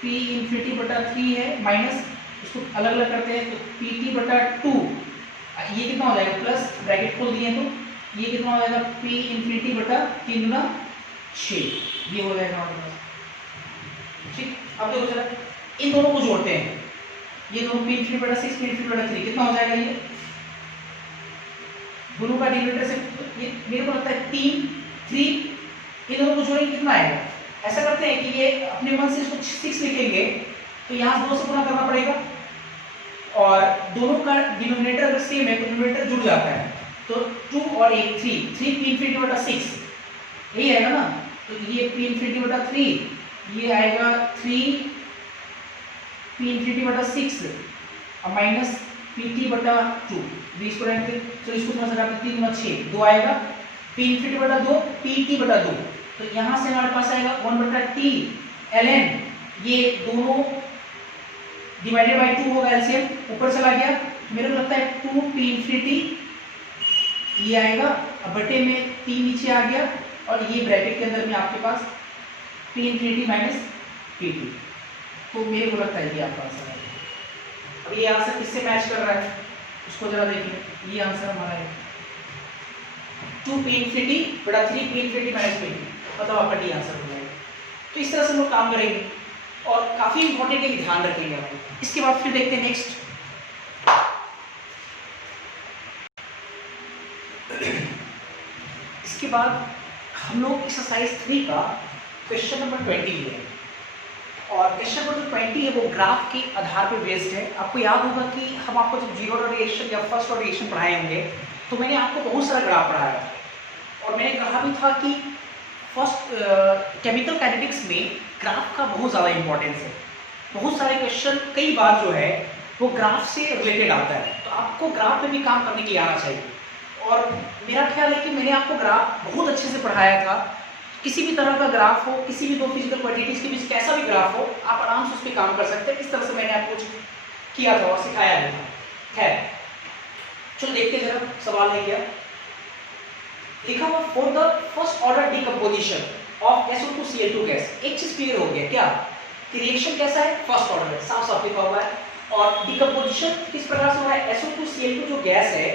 p इन्फिनिटी बटा 3 है माइनस, इसको अलग अलग करते हैं तो pt बटा 2, ये कितना हो जाएगा प्लस ब्रैकेट खोल दिए तो ये कितना हो जाएगा p इन्फिनिटी बटा 3 गुना 6, ये हो जाएगा हमारे पास। ठीक, अब देखो जरा इन दोनों को जोड़ते हैं, ये दोनों p इन्फिनिटी बटा 6 p इन्फिनिटी बटा 3 कितना हो जाएगा, ये दोनों का डिनोमिनेटर से ये मेरे को लगता है 3 इन दोनों को जोड़ेंगे कितना आएगा। ऐसा करते हैं कि ये अपने मन से इसको 6 लिखेंगे, तो यहाँ 2 से गुणा करना पड़ेगा, और दोनों का डिनोमिनेटर अगर सेम है तो डिनोमिनेटर जुड़ जाता है, तो 2 और 1 3 p इन्फिनिटी बटा 6 यही आएगा ना, तो ये p इन्फिनिटी बटा 3, ये आएगा 3 p इन्फिनिटी बटा 6 और माइनस pt बटा 2, 20 को रहने तो इसको थोड़ा सा काट 3 गुना 6 2 आएगा, p इन्फिनिटी बटा 2 pt बटा 2, तो यहाँ से हमारे पास आएगा 1 बटा t ln, ये दोनों डिवाइडेड बाय 2 होगा, एलसीएम ऊपर चला गया, मेरे को लगता है 2 p इन्फिनिटी ये आएगा, अब बटे में 3 नीचे आ गया, और ये ब्रैकेट के अंदर में आपके पास p इन्फिनिटी माइनस pt, तो मेरे को लगता है ये आपका आंसर है। अब ये आंसर किससे मैच कर रहा है उसको जरा देखिए, ये आंसर हमारा है 2p इन्फिनिटी बटा 3p इन्फिनिटी माइनस pt, मतलब आपका डी आंसर हो जाएगा। तो इस तरह से हम लोग काम करेंगे और काफी इंपॉर्टेंट है, ध्यान रखेंगे आप। इसके बाद फिर देखते हैं नेक्स्ट, इसके बाद हम लोग एक्सरसाइज 3 का क्वेश्चन नंबर 20 लिए, और क्वेश्चन नंबर 20 है वो ग्राफ के आधार पर बेस्ड है। आपको याद होगा कि हम आपको जब जीरो ऑर्डर रिएक्शन या फर्स्ट ऑर्डर रिएक्शन पढ़ाए होंगे तो मैंने आपको बहुत सारा ग्राफ पढ़ाया, और मैंने कहा भी था कि फर्स्ट केमिकल काइनेटिक्स में ग्राफ का बहुत ज़्यादा इंपॉर्टेंस है। बहुत सारे क्वेश्चन कई बार जो है वो ग्राफ से रिलेटेड आता है, तो आपको ग्राफ में भी काम करने के लिए आना चाहिए। और मेरा ख्याल है कि मैंने आपको ग्राफ बहुत अच्छे से पढ़ाया था। किसी भी तरह का ग्राफ हो, किसी भी दो फिजिकल क्वांटिटीज के बीच कैसा भी ग्राफ हो, आप आराम से उस पर काम कर सकते हैं। इस तरह से मैंने आपको किया था और सिखाया भी था। खैर चलो देखते हैं जरा सवाल है क्या। लिखा हुआ for the first order decomposition of SO2Cl2 gas. एक चीज क्लियर हो गया क्या कि रिएक्शन कैसा है, फर्स्ट ऑर्डर है, साफ साफ लिखा हुआ है। और डिकम्पोजिशन किस प्रकार से हो रहा है, SO2Cl2 जो गैस है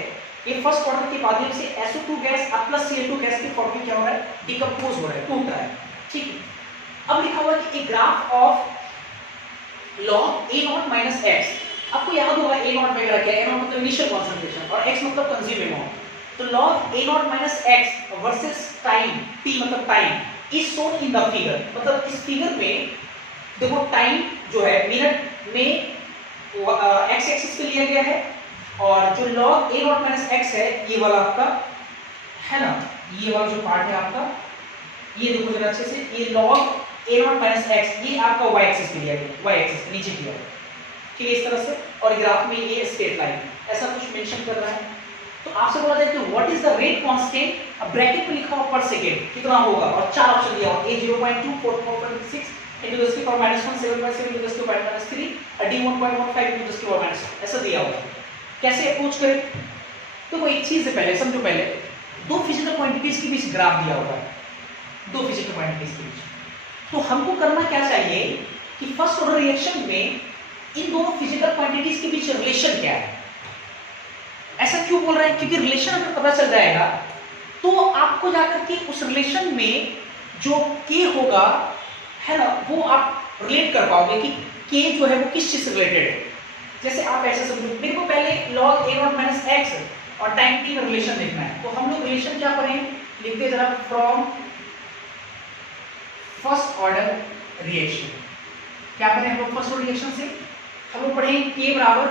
ये फर्स्ट ऑर्डर के माध्यम से SO2 gas plus Cl2 gas के फॉर्म में क्या हो रहा है, डिकम्पोज हो रहा है, टूट रहा है। ठीक है, अब लिखा हुआ है कि a graph of log A0 minus x। आपको याद होगा A0 वगैरह क्या है, A0 मतलब इनिशियल कंसंट्रेशन और x मतलब कंज्यूम अमाउंट। तो log A0 minus x versus time, t मतलब time, is shown in the figure. मतलब इस फिगर में देखो टाइम जो है मिनट में x एक्सिस पे लिया गया है, और जो log A0 माइनस x है ये वाला आपका है ना, ये वाला जो पार्ट है आपका, ये देखो जरा अच्छे से, ये log A0 माइनस x ये आपका y एक्सिस पे लिया गया, y एक्सिस पे नीचे किया है, ठीक है, इस तरह से। और ग्राफ में ये स्ट्रेट लाइन ऐसा कुछ मेंशन कर रहा है। तो आपसे बोला जाए कि what is the rate constant, अब ब्रैकेट में लिखा हुआ पर सेकंड कितना होगा, और चार ऑप्शन दिया हुआ, a 0.2 4.6 into the power minus 1 7.7 into the power minus 3 और d 1.15 into the power minus 1 ऐसा दिया हुआ है। कैसे अप्रोच करें, तो वो एक चीज से पहले समझो, पहले दो फिजिकल क्वांटिटीज के बीच ग्राफ दिया हुआ है, दो फिजिकल क्वांटिटीज के बीच। तो हमको करना क्या चाहिए कि फर्स्ट ऑर्डर रिएक्शन में इन दोनों फिजिकल क्वांटिटीज के बीच रिलेशन क्या है। ऐसा क्यों बोल रहे हैं, क्योंकि रिलेशन अगर पता चल जाएगा तो आपको जाकर के उस रिलेशन में जो k होगा है ना, वो आप रिलेट कर पाओगे कि k जो है वो किस चीज से रिलेटेड है। जैसे आप ऐसे समझो, मेरे को पहले log A0 माइनस x और टाइम t का रिलेशन देखना है, तो हम लोग रिलेशन क्या पढ़ें, लिखते जरा फ्रॉम फर्स्ट ऑर्डर रिएक्शन। क्या पढ़े हम लोग फर्स्ट ऑर्डर रिएक्शन से, हम लोग पढ़ेंगे k बराबर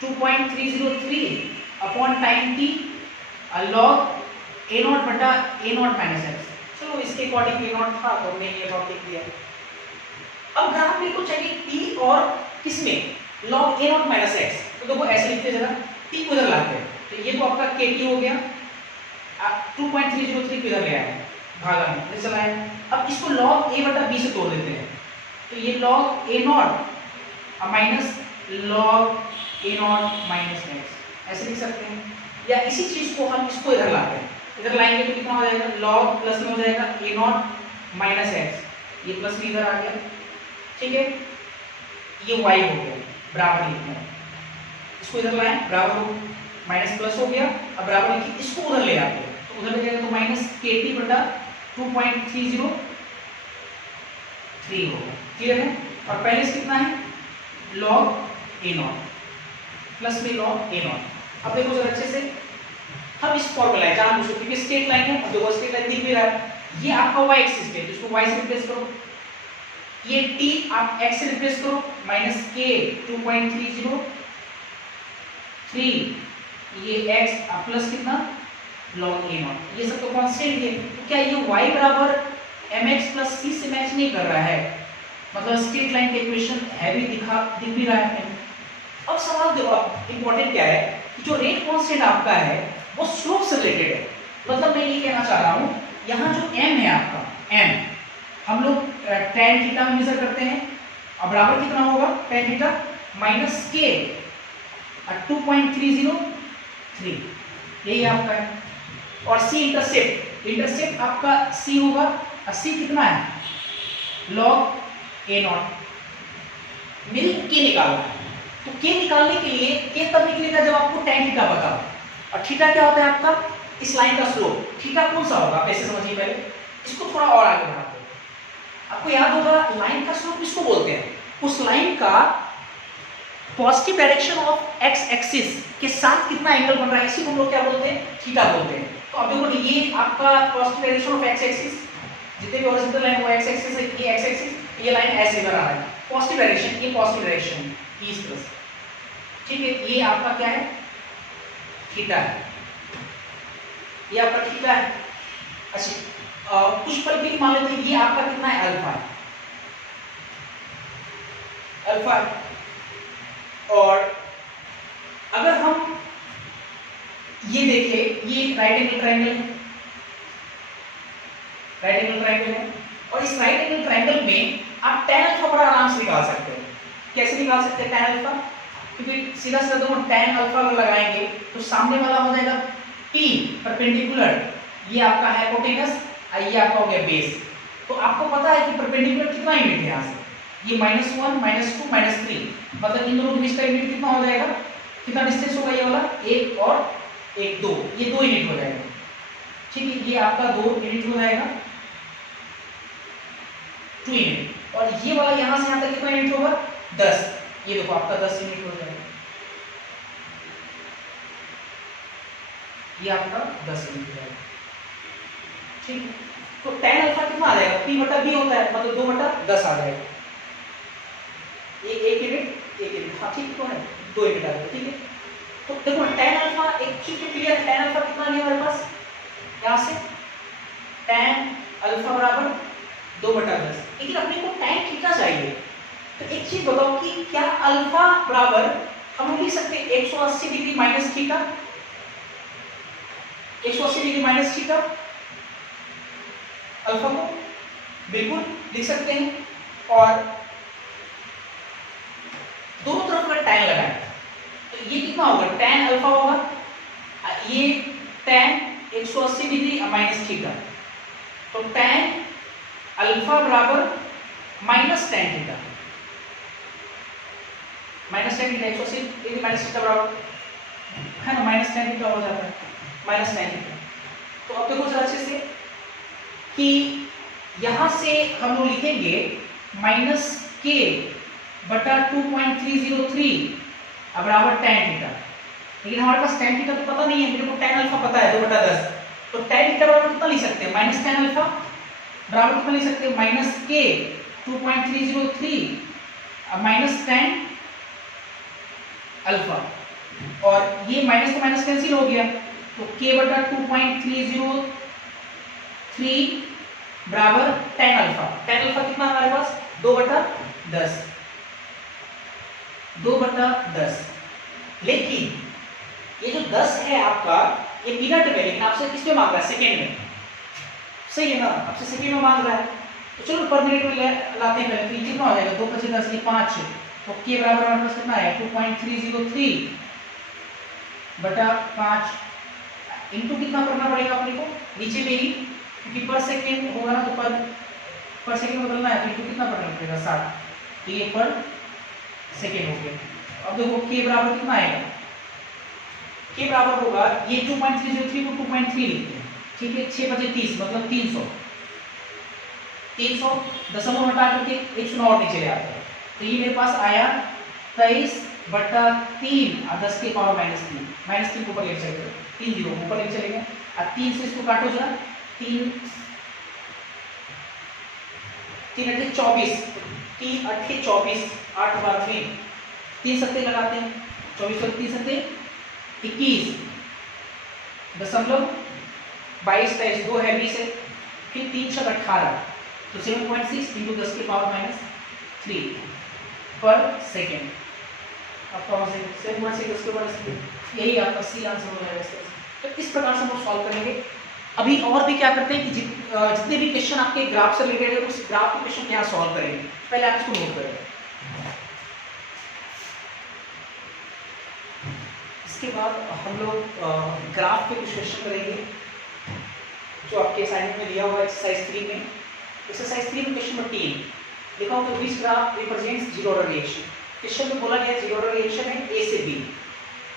2.303 upon time t log A0 बटा A0 माइनस x। चलो इसके अकॉर्डिंग A0 था तो हमने ये लॉग लिख दिया। अब ग्राफ मेरे को चाहिए t और किसमें, log A0 माइनस x। तो देखो ऐसे लिखते जरा, t को इधर लाते हैं, तो ये तो आपका kt हो गया, 2.303 को इधर ले आए भागा में ले चला है। अब इसको log a बटा b से तोड़ देते हैं, तो ये log A0 minus log A0 minus x ऐसे लिख सकते हैं। या इसी चीज को हम इसको इधर लाते हैं, इधर लाएंगे तो कितना हो जाएगा, log प्लस में हो जाएगा A0 माइनस x, ये प्लस में इधर आ गया, ठीक है, ये y हो गया बराबर लिखना है, इसको इधर लाएं बराबर हो, माइनस प्लस हो गया, अब बराबर लिखिए, इसको उधर ले आते हैं तो उधर ले जाएगा तो माइनस kt बटा 2.303 होगा, क्लियर है। और पहले से कितना है log A0 प्लस में log A0। अब देखो जरा अच्छे से, हम इस फॉर्मूला है जान बुझो क्योंकि स्ट्रेट लाइन है, अब देखो स्ट्रेट लाइन दिख भी रहा है, ये आपका y एक्सिस पे, इसको y से रिप्लेस करो, ये t आप x से रिप्लेस करो, माइनस k 2.303, ये x प्लस कितना log A0, ये सब तो कांस्टेंट है। तो क्या ये y बराबर mx प्लस c से मैच नहीं कर रहा है, मतलब स्ट्रेट लाइन का इक्वेशन है भी दिख भी रहा है। अब सवाल देखो इंपॉर्टेंट क्या है कि जो रेट कांस्टेंट आपका है वो स्लोप से रिलेटेड है। मतलब मैं ये कहना चाह रहा हूं, यहाँ जो m है आपका, m हम लोग tan थीटा में मेजर करते हैं, अब बराबर कितना होगा tan थीटा माइनस k 2.303, यही आपका है। और c इंटरसेप्ट आपका c होगा, c कितना है log A0, मेरे को k निकालना है। तो k निकालने के लिए k तब निकलेगा जब आपको tan थीटा पता हो, और थीटा क्या होता है आपका इस लाइन का स्लोप, थीटा कौन सा होगा ऐसे समझिए, पहले इसको थोड़ा और आगे बढ़ाते हैं। आपको याद होगा लाइन का स्लोप किसको बोलते हैं, उस लाइन का positive direction of x axis के साथ कितना एंगल बन रहा है, इसी को हम लोग क्या बोलते हैं, थीटा बोलते हैं। तो अब देखो ये आपका positive direction of x axis, जितने भी हॉरिजॉन्टल लाइन वो x एक्सिस है, ये x एक्सिस, ये लाइन ऐसे बना रहा है, पॉजिटिव डायरेक्शन, ये पॉजिटिव डायरेक्शन इस तरह से, ठीक है। ये आपका क्या है, थीटा है, ये आपका थीटा है। अच्छा कुछ पल के लिए मान लेते हैं ये आपका कितना है, अल्फा है, अल्फा है। और अगर हम ये देखें, ये राइट एंगल ट्रायंगल है, राइट एंगल ट्रायंगल है, और इस राइट एंगल ट्रायंगल में आप tan अल्फा बड़ा आराम से निकाल सकते हैं। कैसे निकाल सकते हैं tan अल्फा? क्योंकि सीधा सीधा दोनों tan अल्फा अगर लगाएंगे तो सामने वाला हो जाएगा P परपेंडिकुलर, ये आपका हाइपोटेनस और ये आपका हो गया बेस। तो आपको पता है कि परपेंडिकुलर कितना यूनिट है यहाँ से, ये -1 -2 -3, मतलब इन दोनों के बीच का यूनिट कितना हो जाएगा, कितना डिस्टेंस होगा ये वाला, 1 और 1 2, ये 2 यूनिट हो जाएगा। ठीक है, ये आपका 2 यूनिट हो जाएगा, 2 यूनिट। और ये वाला यहाँ से यहाँ तक कितना यूनिट होगा, 10, ये देखो आपका 10 यूनिट हो जाएगा, ये आपका 10 यूनिट हो जाएगा। ठीक है, तो tan अल्फा कितना आ जाएगा, P बटा B होता है, मतलब 2 बटा 10 आ जाएगा, ये 1 यूनिट 1 यूनिट, हाँ ठीक तो है, 2 यूनिट आ जाएगा। ठीक है, तो देखो tan अल्फा एक चीज क्लियर है, tan अल्फा कितना है हमारे पास, यहाँ से tan अल्फा बराबर 2 बटा 10, लेकिन अपने को tan थीटा चाहिए। तो एक चीज बताओ कि क्या अल्फा बराबर हम लिख सकते हैं 180 degree minus theta, 180 degree minus theta alpha को बिल्कुल लिख सकते हैं। और दोनों तरफ अगर tan लगाएं तो ये कितना होगा, tan अल्फा होगा, ये tan 180 डिग्री माइनस थीटा, तो tan अल्फा बराबर minus tan theta, minus tan theta 180 degree minus theta बराबर है ना, माइनस tan थीटा हो जाता है, माइनस tan थीटा। तो अब देखो जरा अच्छे से कि यहां से हम लोग लिखेंगे माइनस k बटा 2.303 बराबर tan थीटा, लेकिन हमारे पास tan थीटा तो पता नहीं है, मेरे को tan अल्फा पता है 2 बटा 10, तो tan थीटा बराबर कितना लिख सकते हैं, माइनस tan अल्फा बराबर कितना लिख सकते हैं, minus k 2.303 minus tan alpha, और ये माइनस तो माइनस कैंसिल हो गया, तो k बटा 2.303 बराबर tan अल्फा, tan अल्फा कितना हमारे पास 2 बटा 10, 2 बटा 10। लेकिन ये जो 10 है आपका, ये मिनट में, लेकिन आपसे किस में मांग रहा है, सेकेंड में, सही है ना, आपसे सेकेंड में मांग रहा है, तो चलो पर मिनट में लाते हैं पहले। तो ये कितना हो जाएगा, 2 × 10 ये 5, तो k बराबर हमारे पास कितना है 2.303 बटा 5 इंटू कितना करना पड़ेगा अपने को नीचे में ही, क्योंकि पर सेकेंड होगा ना, तो पर सेकेंड बदलना है, तो इंटू कितना करना पड़ेगा 60, तो ये पर सेकेंड हो गया। अब देखो k बराबर कितना आएगा, k बराबर होगा, ये 2.303 को 2.3 लिखते हैं, ठीक है, 6 बजे 30 मतलब 300, 300 दशमलव हटा करके 100 और नीचे ले आता है, तो ये मेरे पास आया 23 बटा 3 और 10 के पावर -3 को ऊपर ले चलेंगे, 3 जीरो ऊपर ले चलेंगे, और 3 से इसको काटो जरा, 3 3 × 24, 3 8 24, 8 बार 3 सत्ते लगाते हैं, 24 और 3 सत्ते 21 दशमलव 22 23 2 है 20 है, फिर 3 × 18, तो 7.6 इंटू 10 के पावर -3 पर सेकेंड, आपका 7.6 10 के पावर, यही आपका सी आंसर हो जाएगा। तो इस प्रकार से हम लोग सॉल्व करेंगे। अभी और भी क्या करते हैं कि जितने भी क्वेश्चन आपके ग्राफ से रिलेटेड है, उस ग्राफ के क्वेश्चन यहाँ सॉल्व करेंगे, पहले आप इसको नोट करें। इसके बाद हम लोग ग्राफ के कुछ क्वेश्चन करेंगे जो आपके असाइनमेंट में दिया हुआ है एक्सरसाइज 3 में। एक्सरसाइज 3 में क्वेश्चन नंबर 3 लिखा होगा, which graph represents zero order reaction. Question में बोला गया जीरो ऑर्डर रिएक्शन है ए से बी,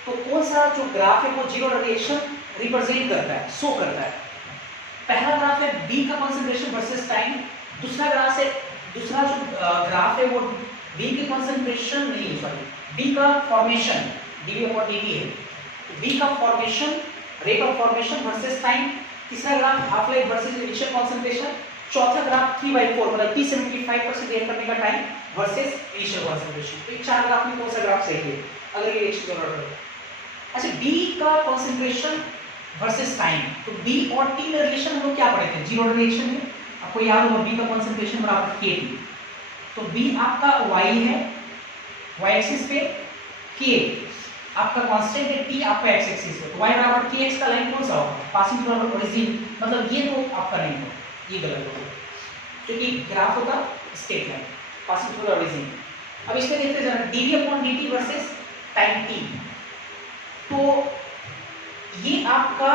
तो कौन सा जो ग्राफ है वो जीरो ऑर्डर रिएक्शन रिप्रेजेंट करता है, शो करता है। पहला ग्राफ है बी का कंसंट्रेशन वर्सेस टाइम, दूसरा जो ग्राफ है वो बी की कंसंट्रेशन नहीं, सॉरी बी का फॉर्मेशन dV/dt है, बी का formation rate of formation versus time, तीसरा graph half life versus initial concentration, चौथा ग्राफ 3/4 मतलब T75% एयर करने का टाइम वर्सेस इनिशियल कंसंट्रेशन। तो ये चार ग्राफ में कौन सा ग्राफ सही है अगर ये रिएक्शन चल रहा है। अच्छा, बी का कंसंट्रेशन वर्सेस टाइम। तो बी और टी में रिलेशन हम लोग क्या पढ़े थे, जीरो ऑर्डर रिएक्शन में, आपको याद होगा बी का कॉन्सेंट्रेशन बराबर के टी। तो बी आपका वाई है, वाई एक्सिस पे, के आपका कांस्टेंट है, टी आपका एक्स एक्सिस पे। तो वाई बराबर के एक्स का लाइन कौन सा होगा, पासिंग थ्रू ओरिजिन, मतलब ये तो आपका नहीं होगा, ये गलत होगा क्योंकि ग्राफ होगा straight line passing through origin. अब इसमें देखते हैं जरा dv upon dt versus time T. तो ये आपका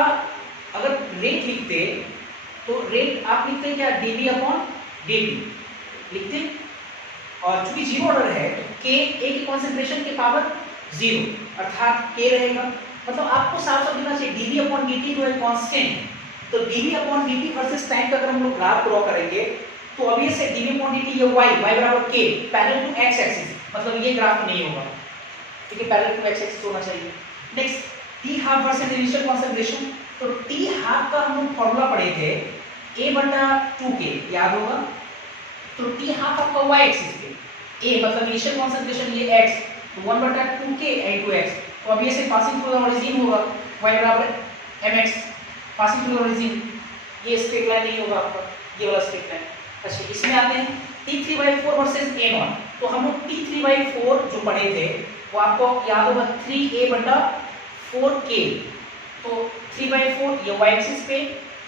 अगर रेट लिखते तो रेट आप लिखते क्या, डीवी अपॉन डीटी लिखते, और चूंकि जीरो ऑर्डर है तो के ए की कॉन्सेंट्रेशन के पावर जीरो अर्थात के रहेगा। मतलब आपको साफ साफ लिखना चाहिए डीवी अपॉन डीटी जो है कांस्टेंट है, तो dv upon dt versus time का अगर हम लोग ग्राफ ड्रॉ करेंगे तो अभी से डीवी अपॉन डीटी ये वाई बराबर के पैरेलल टू एक्स एक्सिस, मतलब ये ग्राफ नहीं होगा क्योंकि पैरेलल टू एक्स एक्सिस होना चाहिए। Next T half versus initial concentration. तो टी हाफ का हम लोग फॉर्मूला पढ़े थे a बटा 2k, याद होगा। तो टी हाफ आपका y एक्सिस पे, a मतलब इनिशियल कॉन्सेंट्रेशन ये x, तो 1 बटा 2k into x। तो अब ये से पासिंग थ्रू द ओरिजिन होगा y बराबर mx passing through the origin, ये स्ट्रेट लाइन नहीं होगा आपका, ये वाला स्ट्रेट लाइन। अच्छा इसमें आते हैं t3/4 वर्सेस a0। तो हम लोग t3/4 जो पढ़े थे वो आपको याद होगा 3a बटा 4k। तो 3/4 ये y एक्सिस पे,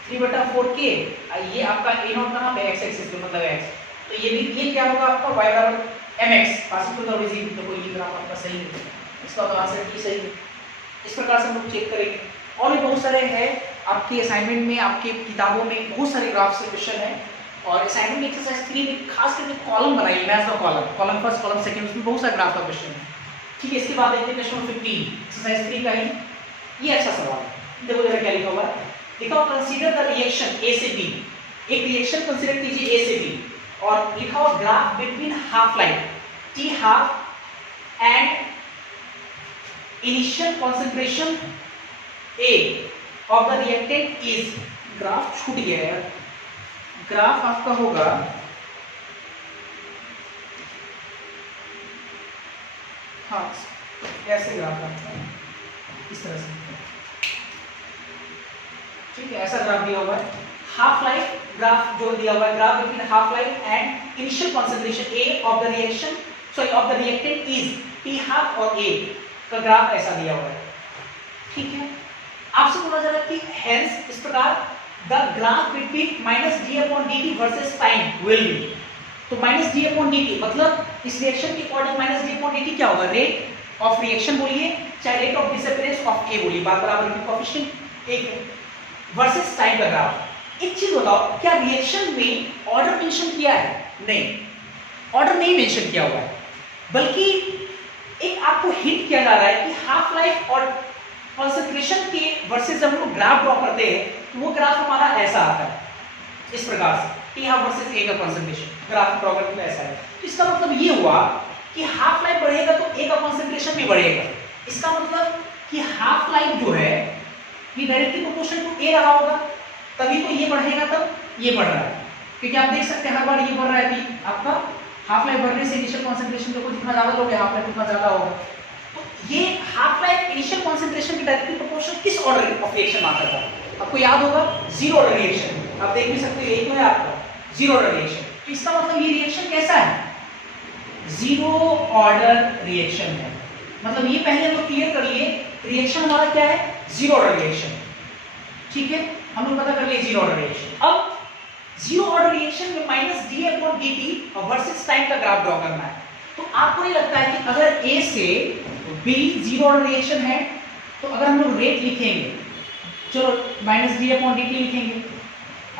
3 बटा 4k ये आपका a0 कहाँ पे, x एक्सिस पे मतलब x। तो ये भी ये क्या होगा आपका y बराबर mx passing through the origin. तो कोई ये ग्राफ आपका सही है, इसका तो आंसर डी सही है। इस प्रकार से हम लोग चेक करेंगे। और भी बहुत सारे हैं आपके असाइनमेंट में, आपके किताबों में बहुत सारे ग्राफ से क्वेश्चन है। और असाइनमेंट एक्सरसाइज 3 में खास करके कॉलम बनाइए, match the column, column first column second, उसमें बहुत सारे ग्राफ का क्वेश्चन है। ठीक है, इसके बाद देखते हैं क्वेश्चन 15 एक्सरसाइज 3 का ही। ये अच्छा सवाल है, देखो जरा क्या लिखा हुआ है। लिखा हुआ कंसीडर द रिएक्शन ए से बी, एक रिएक्शन कंसीडर कीजिए ए से बी, और लिखा हुआ graph between half life T half and initial concentration A of the reactant is, graph छूट गया है, ग्राफ आपका होगा हाँ ऐसे ग्राफ आपका इस तरह से, ठीक है, ऐसा ग्राफ दिया हुआ है। हाफ लाइफ ग्राफ जो दिया हुआ है, graph between half life and initial concentration A of the reaction sorry of the reactant is T half और ए का ग्राफ ऐसा दिया हुआ है। ठीक है, आपसे बोला जा रहा है कि हेंस इस प्रकार the graph between minus D upon D T versus time will be. तो minus D upon D T मतलब इस रिएक्शन के according minus D upon D T क्या होगा, रेट ऑफ रिएक्शन बोलिए चाहे rate of disappearance of A बोलिए, बात बराबर की, कोएफिशिएंट एक है, वर्सेस टाइम का ग्राफ। एक चीज बताओ, क्या रिएक्शन में ऑर्डर मेंशन किया है? नहीं, ऑर्डर नहीं मेंशन किया हुआ है, बल्कि एक आपको हिंट किया जा रहा है कि हाफ लाइफ और कॉन्सेंट्रेशन के वर्सेस जब हम लोग ग्राफ ड्रॉ करते हैं तो वो ग्राफ हमारा ऐसा आता है, इस प्रकार से, टी हाफ वर्सेस ए का कॉन्सेंट्रेशन ग्राफ ड्रॉ करते हैं ऐसा है। तो इसका मतलब ये हुआ कि हाफ लाइफ बढ़ेगा तो ए का कॉन्सेंट्रेशन भी बढ़ेगा। इसका मतलब कि हाफ लाइफ जो है ये डायरेक्टली प्रोपोर्शनल टू ए रहा होगा, तभी तो ये बढ़ेगा तब ये बढ़ रहा है, क्योंकि आप देख सकते हैं हर बार ये बढ़ रहा है कि आपका हाफ लाइफ बढ़ने से इनिशियल कॉन्सेंट्रेशन देखो जितना ज्यादा लोगे हाफ लाइफ उतना ज्यादा होगा। तो ये हाफ लाइफ इनिशियल कॉन्सेंट्रेशन की डायरेक्टली प्रोपोर्शनल किस ऑर्डर ऑफ रिएक्शन आता था, आपको याद होगा जीरो ऑर्डर रिएक्शन, आप देख भी सकते हो यही तो है आपका जीरो ऑर्डर रिएक्शन। तो इसका मतलब ये रिएक्शन कैसा है, जीरो ऑर्डर रिएक्शन है। मतलब ये पहले हम लोग क्लियर कर लिए, रिएक्शन हमारा क्या है, जीरो ऑर्डर रिएक्शन। ठीक है, हम लोग पता कर लिए जीरो ऑर्डर रिएक्शन। अब जीरो ऑर्डर रिएक्शन में minus D upon D T और वर्सेस टाइम का ग्राफ ड्रॉ करना है। तो आपको नहीं लगता है कि अगर ए से बी जीरो ऑर्डर रिएक्शन है तो अगर हम लोग रेट लिखेंगे, चलो minus D upon D T लिखेंगे,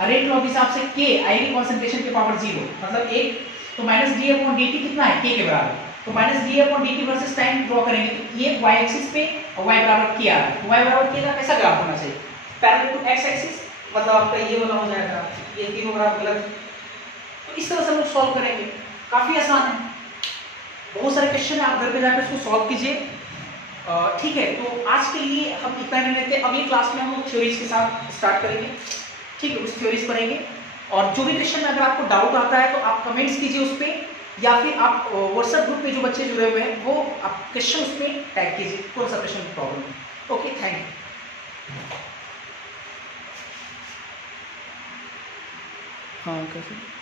रेट लो हिसाब से के आएगी कॉन्सेंट्रेशन के पावर जीरो मतलब एक, तो minus D upon D T कितना है, के बराबर। तो minus D upon D T versus time draw करेंगे तो ये y एक्सिस पे और y बराबर के आ रहा है। y बराबर के का कैसा ग्राफ होना चाहिए, पैरेलल टू x एक्सिस, मतलब आपका ये वाला हो जाएगा, ये तीनों ग्राफ गलत। तो इस तरह से हम लोग सॉल्व करेंगे, काफी आसान है, बहुत सारे क्वेश्चन है, आप घर पे जाकर इसको सॉल्व कीजिए। ठीक है, तो आज के लिए हम इतना ही लेते हैं, अगली क्लास में हम लोग थ्योरीज के साथ स्टार्ट करेंगे। ठीक है, उस थ्योरीज पढ़ेंगे, और जो भी क्वेश्चन में अगर आपको डाउट आता है तो आप कमेंट्स कीजिए उस पर, या फिर आप व्हाट्सएप ग्रुप में जो बच्चे जुड़े हुए हैं वो आप क्वेश्चन उसमें टैग कीजिए, कौन सा क्वेश्चन प्रॉब्लम है। Okay, thank you. हाँ कैसे?